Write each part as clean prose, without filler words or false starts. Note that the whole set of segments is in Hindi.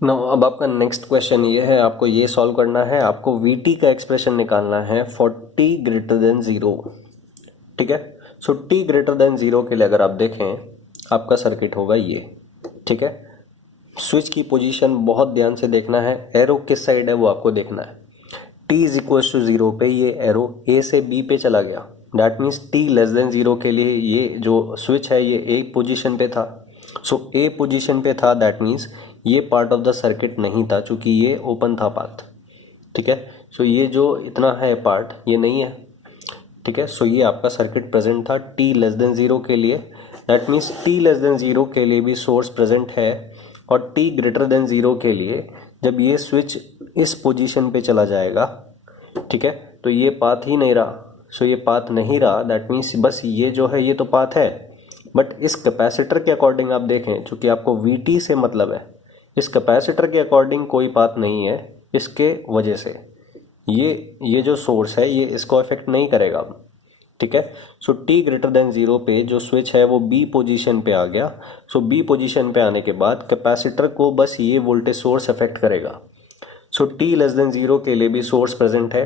नो, अब आपका नेक्स्ट क्वेश्चन ये है, आपको ये सॉल्व करना है, आपको वीटी का एक्सप्रेशन निकालना है 40 ग्रेटर देन 0। ठीक है। सो टी ग्रेटर देन 0 के लिए अगर आप देखें आपका सर्किट होगा ये। ठीक है। स्विच की पोजीशन बहुत ध्यान से देखना है, एरो किस साइड है वो आपको देखना है। टी इज इक्वल टू 0 पे ये एरो ए से बी पे चला गया, that means T less than 0 के लिए ये जो स्विच है ये ए पोजीशन पे था। सो ए पोजीशन पे था, दैट मीन्स ये पार्ट ऑफ द सर्किट नहीं था चूंकि ये ओपन था पाथ। ठीक है। सो ये जो इतना है पार्ट ये नहीं है। ठीक है। सो ये आपका सर्किट प्रेजेंट था टी लेस देन 0 के लिए, that means T less than 0 के लिए भी सोर्स प्रेजेंट है। और टी ग्रेटर देन 0 के लिए जब ये स्विच इस पोजीशन पे चला जाएगा, ठीक है, तो ये पाथ ही नहीं रहा। सो ये पाथ नहीं रहा, दैट मीन्स बस ये जो है ये तो पाथ है, बट इस कैपेसिटर के अकॉर्डिंग आप देखें, चूंकि आपको वीटी से मतलब है, इस कैपेसिटर के अकॉर्डिंग कोई पाथ नहीं है। इसके वजह से ये जो सोर्स है ये इसको अफेक्ट नहीं करेगा अब। ठीक है। सो टी ग्रेटर देन 0 पे जो स्विच है वो बी पोजीशन पे आ गया। सो बी पोजीशन पे आने के बाद कैपेसिटर को बस ये वोल्टेज सोर्स अफेक्ट करेगा। सो टी लेस देन 0 के लिए भी सोर्स प्रेजेंट है,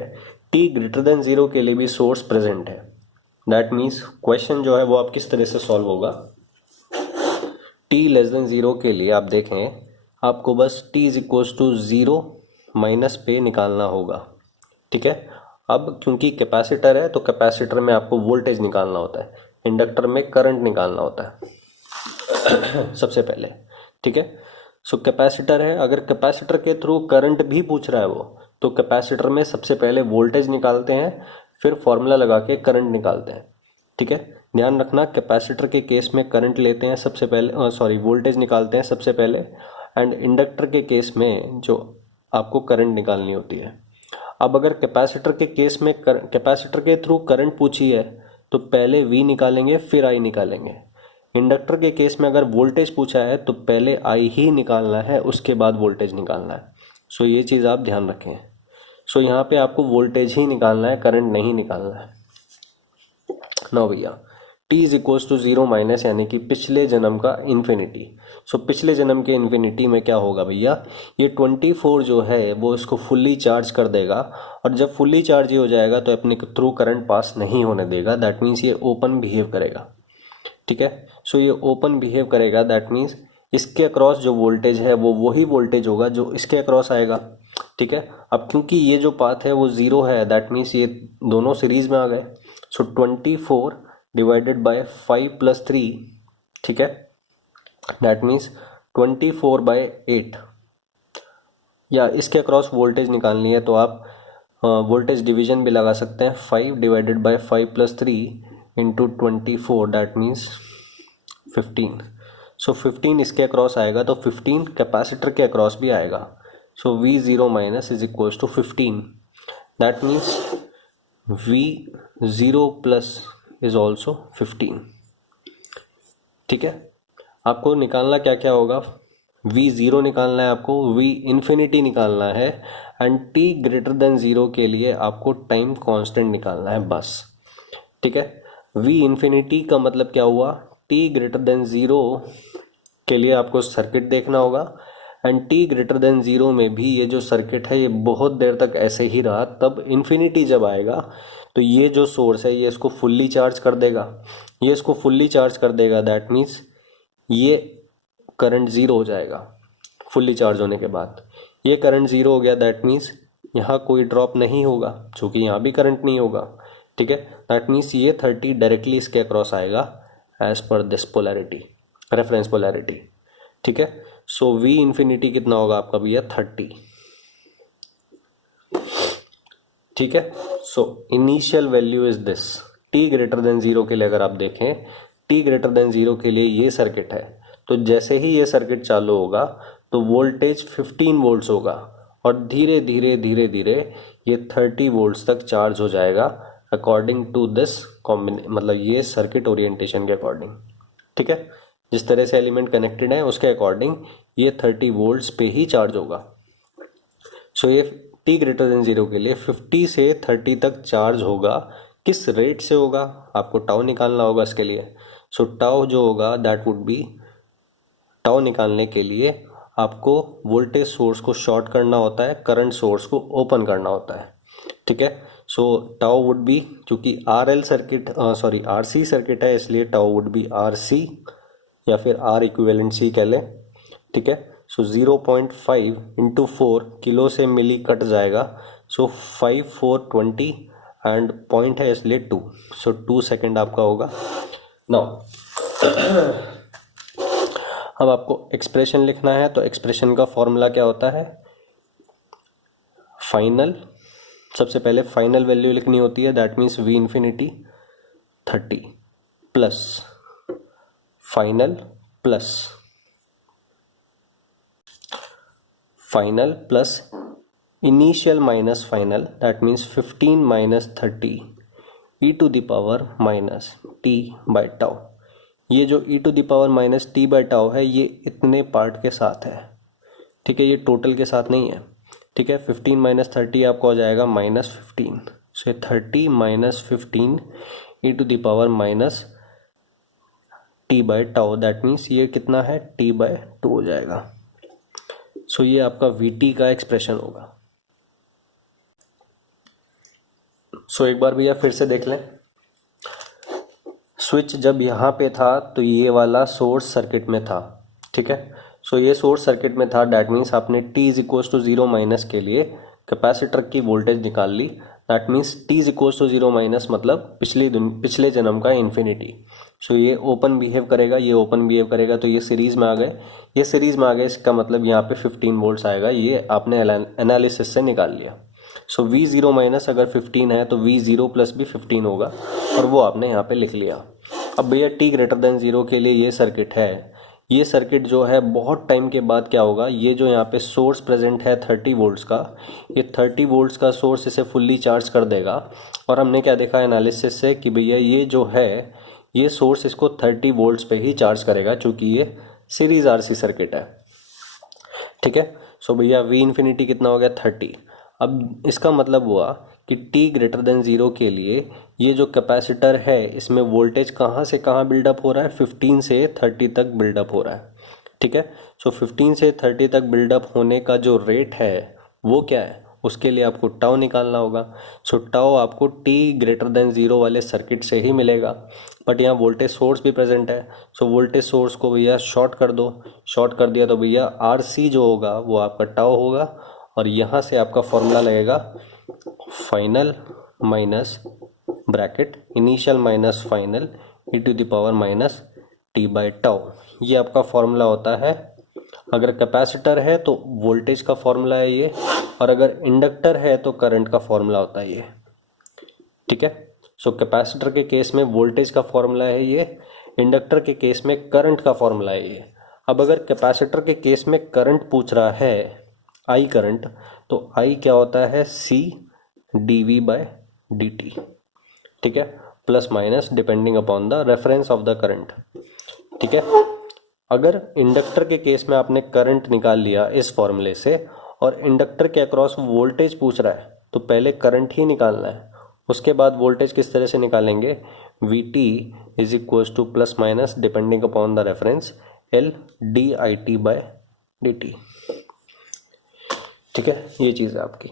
टी ग्रेटर देन 0 के लिए भी सोर्स प्रेजेंट है। दैट मीन्स क्वेश्चन जो है वो आप किस तरह से सॉल्व होगा। टी लेस देन 0 के लिए आप देखें, आपको बस T is equal to 0 minus पे निकालना होगा। ठीक है। अब क्योंकि कैपेसिटर है तो कैपेसिटर में आपको वोल्टेज निकालना होता है, इंडक्टर में करंट निकालना होता है सबसे पहले। ठीक है। सो कैपेसिटर है, अगर कैपेसिटर के थ्रू करंट भी पूछ रहा है वो, तो कैपेसिटर में सबसे पहले वोल्टेज निकालते हैं, फिर फॉर्मूला लगा के करंट निकालते हैं। ठीक है। ध्यान रखना, कैपेसिटर के केस में करंट लेते हैं सबसे पहले, सॉरी वोल्टेज निकालते हैं सबसे पहले, एंड इंडक्टर के केस में जो आपको करंट निकालनी होती है। अब अगर कैपेसिटर के केस में कैपेसिटर के थ्रू करंट पूछी है तो पहले वी निकालेंगे फिर आई निकालेंगे। इंडक्टर के केस में अगर वोल्टेज पूछा है तो पहले आई ही निकालना है, उसके बाद वोल्टेज निकालना है। सो ये चीज़ आप ध्यान रखें। सो यहाँ पे आपको वोल्टेज ही निकालना है, करंट नहीं निकालना है। नो भैया, t is equals to 0 minus यानी कि पिछले जन्म का इन्फिनिटी। सो पिछले जन्म के इन्फिनिटी में क्या होगा भैया, ये 24 जो है वो इसको फुल्ली चार्ज कर देगा, और जब फुल्ली चार्ज ही हो जाएगा तो अपने थ्रू करंट पास नहीं होने देगा, दैट मीन्स ये ओपन बिहेव करेगा। ठीक है। सो ये ओपन बिहेव करेगा, दैट मीन्स इसके अक्रॉस जो वोल्टेज है वो वही वोल्टेज होगा जो इसके अक्रॉस आएगा। ठीक है। अब क्योंकि ये जो पाथ है वो 0 है, दैट मीन्स ये दोनों सीरीज में आ गए। सो 24 डिवाइडेड बाय 5 प्लस 3, ठीक है, दैट मीन्स 24/8। या इसके अक्रॉस वोल्टेज निकालनी है तो आप वोल्टेज डिवीजन भी लगा सकते हैं, 5 divided by 5 plus 3 into 24, that means 15। सो 15 इसके अक्रॉस आएगा तो 15 कैपेसिटर के अक्रॉस भी आएगा। So V0 minus is equals to 15, that means V0 plus is also 15। ठीक है। आपको निकालना क्या क्या होगा, V0 निकालना है आपको, V इन्फिनिटी निकालना है, एंड t ग्रेटर देन 0 के लिए आपको टाइम कांस्टेंट निकालना है बस। ठीक है। V इन्फिनिटी का मतलब क्या हुआ, t ग्रेटर देन 0 के लिए आपको सर्किट देखना होगा, एंड t ग्रेटर देन 0 में भी ये जो सर्किट है ये बहुत देर तक ऐसे ही रहा, तब इन्फिनिटी जब आएगा तो ये जो सोर्स है ये इसको फुल्ली चार्ज कर देगा, ये इसको फुल्ली चार्ज कर देगा, दैट मीन्स ये करंट 0 हो जाएगा फुल्ली चार्ज होने के बाद। ये करंट 0 हो गया, दैट मीन्स यहाँ कोई ड्रॉप नहीं होगा क्योंकि यहाँ भी करंट नहीं होगा। ठीक है। दैट मीन्स ये 30 डायरेक्टली इसके अक्रॉस आएगा as per this polarity, reference polarity. ठीक है। सो V इन्फिनिटी कितना होगा आपका भैया, 30। ठीक है। So initial value is this, t greater than 0 के लिए अगर आप देखें, t ग्रेटर देन 0 के लिए ये सर्किट है, तो जैसे ही ये सर्किट चालू होगा तो वोल्टेज 15 वोल्ट्स होगा, और धीरे धीरे धीरे धीरे ये 30 वोल्ट्स तक चार्ज हो जाएगा अकॉर्डिंग टू दिस मतलब ये सर्किट ओरिएंटेशन के अकॉर्डिंग। ठीक है। जिस तरह से एलिमेंट कनेक्टेड है उसके अकॉर्डिंग ये 30 वोल्ट्स पे ही चार्ज होगा। सो ये t ग्रेटर देन 0 के लिए 50 से 30 तक चार्ज होगा। किस रेट से होगा आपको टाउ निकालना होगा इसके लिए। सो टाउ जो होगा दैट वुड बी, टाउ निकालने के लिए आपको वोल्टेज सोर्स को शॉर्ट करना होता है, करंट सोर्स को ओपन करना होता है, ठीक है। सो टाउ वुड बी, चूंकि RL सर्किट RC सर्किट है, इसलिए टाउ वुड बी RC या फिर R इक्विवेलेंट C कह लें, ठीक है। सो 0.5 इंटू 4 किलो से मिली कट जाएगा, सो 5 4 20 एंड पॉइंट है इसलिए 2, सो 2 सेकेंड आपका होगा। नाउ अब आपको एक्सप्रेशन लिखना है, तो एक्सप्रेशन का फॉर्मूला क्या होता है, फाइनल, सबसे पहले फाइनल वैल्यू लिखनी होती है, that means V infinity 30 plus final plus initial minus final, that means 15 minus 30 e to the power minus t by tau. ये जो e to the power minus t by tau है, ये इतने पार्ट के साथ है, ठीक है, ये टोटल के साथ नहीं है, ठीक है। 15 माइनस 30 आपको हो जाएगा minus 15, so 30 minus 15 e to the power minus t by tau, that means ये कितना है, t बाय 2 हो जाएगा। सो ये आपका vt का एक्सप्रेशन होगा। सो एक बार भैया फिर से देख लें, स्विच जब यहाँ पे था तो ये वाला सोर्स सर्किट में था, ठीक है। सो ये सोर्स सर्किट में था, डैट मीन्स आपने t is equals to 0 minus के लिए कैपेसिटर की वोल्टेज निकाल ली, that means t is equals to 0 minus मतलब पिछले जन्म का इन्फिनिटी। सो ये ओपन बिहेव करेगा, ये ओपन बिहेव करेगा, तो ये सीरीज में आ गए, ये सीरीज में आ गए, इसका मतलब यहाँ पे 15 वोल्ट्स आएगा, ये आपने एनालिसिस से निकाल लिया। सो V0 माइनस अगर 15 है तो V0 प्लस भी 15 होगा, और वो आपने यहाँ पे लिख लिया। अब भैया t ग्रेटर देन 0 के लिए ये सर्किट है, ये सर्किट जो है बहुत टाइम के बाद क्या होगा, ये जो यहाँ पे सोर्स प्रेजेंट है 30 वोल्ट्स का, ये 30 वोल्ट्स का सोर्स इसे फुल्ली चार्ज कर देगा। और हमने क्या देखा एनालिसिस से कि भैया ये जो है ये सोर्स इसको 30 वोल्ट्स पे ही चार्ज करेगा, चूँकि ये सीरीज RC सर्किट है, ठीक है। सो भैया V इन्फिनिटी कितना हो गया, 30। अब इसका मतलब हुआ कि t ग्रेटर देन 0 के लिए ये जो कैपेसिटर है इसमें वोल्टेज कहाँ से कहाँ बिल्डअप हो रहा है, 15 से 30 तक बिल्डअप हो रहा है, ठीक है। सो 15 से 30 तक बिल्डअप होने का जो रेट है वो क्या है, उसके लिए आपको टाउ निकालना होगा। सो टाउ आपको t ग्रेटर देन 0 वाले सर्किट से ही मिलेगा, बट यहाँ वोल्टेज सोर्स भी प्रेजेंट है, सो वोल्टेज सोर्स को भैया शॉर्ट कर दो, शॉर्ट कर दिया तो भैया RC जो होगा वो आपका टाउ होगा, और यहाँ से आपका फॉर्मूला लगेगा final minus bracket initial minus final e to the power minus t by tau. ये आपका फॉर्मूला होता है। अगर कैपेसिटर है तो वोल्टेज का फॉर्मूला है ये, और अगर इंडक्टर है तो करंट का फॉर्मूला होता है ये, ठीक है। सो कैपेसिटर के केस में वोल्टेज का फॉर्मूला है ये, इंडक्टर के केस में करंट का फॉर्मूला है ये। अब अगर कैपेसिटर के केस में करंट पूछ रहा है, I करंट, तो I क्या होता है, C dV बाय dt, ठीक है, plus minus depending upon the reference of the current, ठीक है। अगर इंडक्टर के केस में आपने करंट निकाल लिया इस फॉर्मूले से, और इंडक्टर के अक्रॉस वोल्टेज पूछ रहा है, तो पहले करंट ही निकालना है, उसके बाद वोल्टेज किस तरह से निकालेंगे, Vt is equals to plus minus depending upon the reference L dit by dt, ठीक है। ये चीज़ है आपकी।